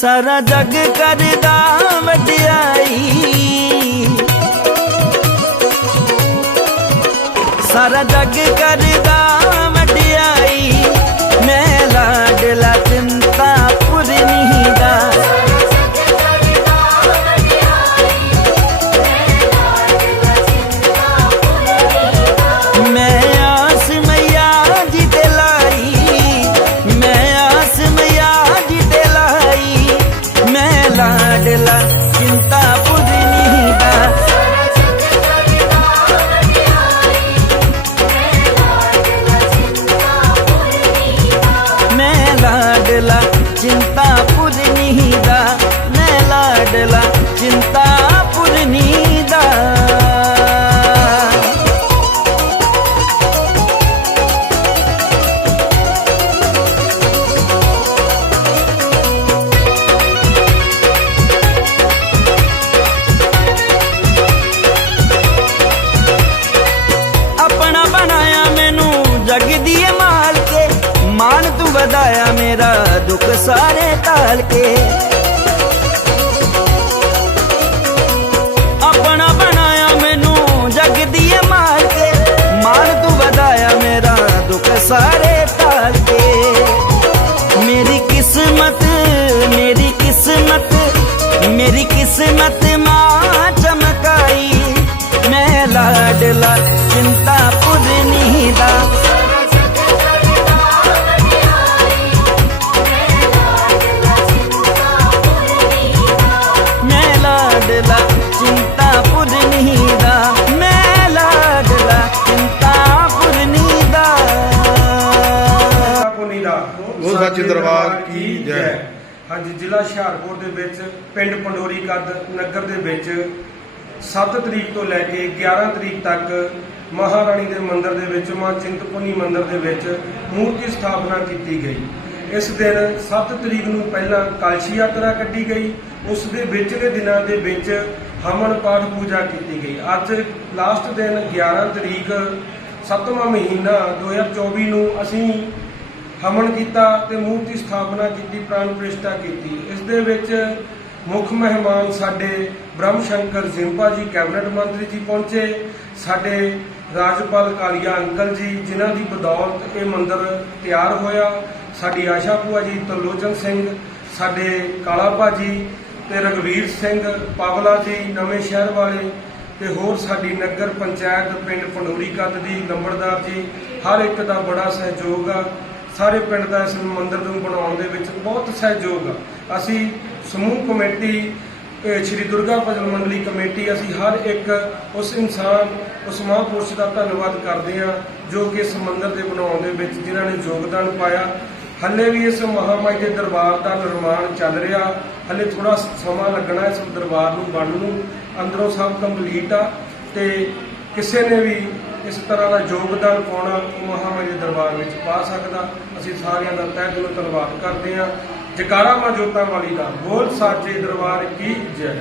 ਸਾਰਾ ਜੱਗ ਕਰਦਾ ਵਡਿਆਈ। ਸਾਰਾ ਜੱਗ ਕਰ ਵਧਾਇਆ ਮੇਰਾ ਦੁੱਖ ਸਾਰੇ ਟਾਲ ਕੇ। ਸੱਚ ਦਰਬਾਰ ਕੀ ਜੈ। ਹਾਂਜੀ ਜ਼ਿਲ੍ਹਾ ਹੁਸ਼ਿਆਰਪੁਰ ਦੇ ਵਿੱਚ ਪਿੰਡ ਪੰਡੋਰੀ ਕੱਦ ਨਗਰ ਦੇ ਵਿੱਚ 7 ਤਰੀਕ ਤੋਂ ਲੈ ਕੇ 11 ਤਰੀਕ ਤੱਕ ਮਹਾਰਾਣੀ ਦੇ ਮੰਦਿਰ ਦੇ ਵਿੱਚ ਮਾਂ ਚਿੰਤਪੁਰਨੀ ਮੰਦਿਰ ਦੇ ਵਿੱਚ ਮੂਰਤੀ ਸਥਾਪਨਾ ਕੀਤੀ ਗਈ। ਇਸ ਦਿਨ 7 ਤਰੀਕ ਨੂੰ ਪਹਿਲਾਂ ਕਲਸ਼ੀ ਯਾਤਰਾ ਕੱਢੀ ਗਈ। ਉਸ ਦੇ ਵਿੱਚ ਦੇ ਦਿਨਾਂ ਦੇ ਵਿੱਚ ਹਵਨ ਪਾਠ ਪੂਜਾ ਕੀਤੀ ਗਈ। ਅੱਜ ਲਾਸਟ ਦਿਨ 11 ਤਰੀਕ ਸੱਤਵਾਂ ਮਹੀਨਾ 2024 ਨੂੰ ਅਸੀਂ ਹਮਨ ਕੀਤਾ ਤੇ ਮੂਰਤੀ ਸਥਾਪਨਾ ਕੀਤੀ, ਪ੍ਰਾਣ ਪ੍ਰਤਿਸ਼ਠਾ ਕੀਤੀ। ਇਸ ਦੇ ਵਿੱਚ ਮੁੱਖ ਮਹਿਮਾਨ ਸਾਡੇ ਬ੍ਰਹਮ ਸ਼ੰਕਰ ਜ਼ਿੰਪਾ ਜੀ, ਕੈਬਨਿਟ ਮੰਤਰੀ ਜੀ ਪਹੁੰਚੇ, ਸਾਡੇ ਰਾਜਪਾਲ ਕਾਲੀਆ ਅੰਕਲ ਜੀ, ਜਿਨ੍ਹਾਂ ਦੀ ਬਦੌਲਤ ਇਹ ਮੰਦਿਰ ਤਿਆਰ ਹੋਇਆ। ਸਾਡੀ ਆਸ਼ਾ ਭੂਆ ਜੀ ਤਲੋਚਨ ਸਿੰਘ, ਸਾਡੇ ਕਾਲਾ ਭਾਜੀ ਤੇ ਰਗਵੀਰ ਸਿੰਘ ਪਾਵਲਾ ਜੀ, ਨਵੇਂ ਸ਼ਹਿਰ ਵਾਲੇ ਤੇ ਹੋਰ ਸਾਡੀ ਨਗਰ ਪੰਚਾਇਤ ਪਿੰਡ ਪੰਡੋਰੀ ਕੱਦ ਦੀ ਲੰਬੜਦਾਰ ਜੀ, ਹਰ ਇੱਕ ਦਾ ਬੜਾ ਸਹਿਯੋਗ ਆ। ਸਾਰੇ ਪਿੰਡ ਦਾ ਇਸ ਮੰਦਿਰ ਨੂੰ ਬਣਾਉਣ ਦੇ ਵਿੱਚ ਬਹੁਤ ਸਹਿਯੋਗ ਆ। ਅਸੀਂ ਸਮੂਹ ਕਮੇਟੀ ਸ਼੍ਰੀ ਦੁਰਗਾ ਭਜਨ ਮੰਡਲੀ ਕਮੇਟੀ, ਅਸੀਂ ਹਰ ਇੱਕ ਉਸ ਇਨਸਾਨ, ਉਸ ਮਹਾਂਪੁਰਸ਼ ਦਾ ਧੰਨਵਾਦ ਕਰਦੇ ਹਾਂ ਜੋ ਕਿ ਇਸ ਮੰਦਿਰ ਦੇ ਬਣਾਉਣ ਦੇ ਵਿੱਚ ਜਿਨ੍ਹਾਂ ਨੇ ਯੋਗਦਾਨ ਪਾਇਆ। ਹੱਲੇ ਵੀ ਇਸ ਮਹਾਮਾਈ ਦੇ ਦਰਬਾਰ ਦਾ ਨਿਰਮਾਣ ਚੱਲ ਰਿਹਾ। ਹੱਲੇ ਥੋੜਾ ਸਮਾਂ ਲੱਗਣਾ ਇਸ ਦਰਬਾਰ ਨੂੰ ਬਣਨ ਨੂੰ। ਅੰਦਰੋਂ ਸਭ ਕੰਪਲੀਟ ਆ ਤੇ ਕਿਸੇ ਨੇ ਵੀ ਇਸ ਤਰ੍ਹਾਂ ਦਾ ਯੋਗਦਾਨ ਪਾਉਣਾ ਉਹ ਮਹਾਮਾਈ ਦਰਬਾਰ ਵਿੱਚ ਪਾ ਸਕਦਾ? ਅਸੀਂ ਸਾਰਿਆਂ ਦਾ ਤਹਿ ਦਿਲੋਂ ਧੰਨਵਾਦ ਕਰਦੇ ਹਾਂ। ਜਕਾਰਾ ਮਾ ਜੋਤਾਂ ਵਾਲੀ ਦਾ ਬੋਲ ਸਾਚੇ ਦਰਬਾਰ ਕੀ ਜੈ।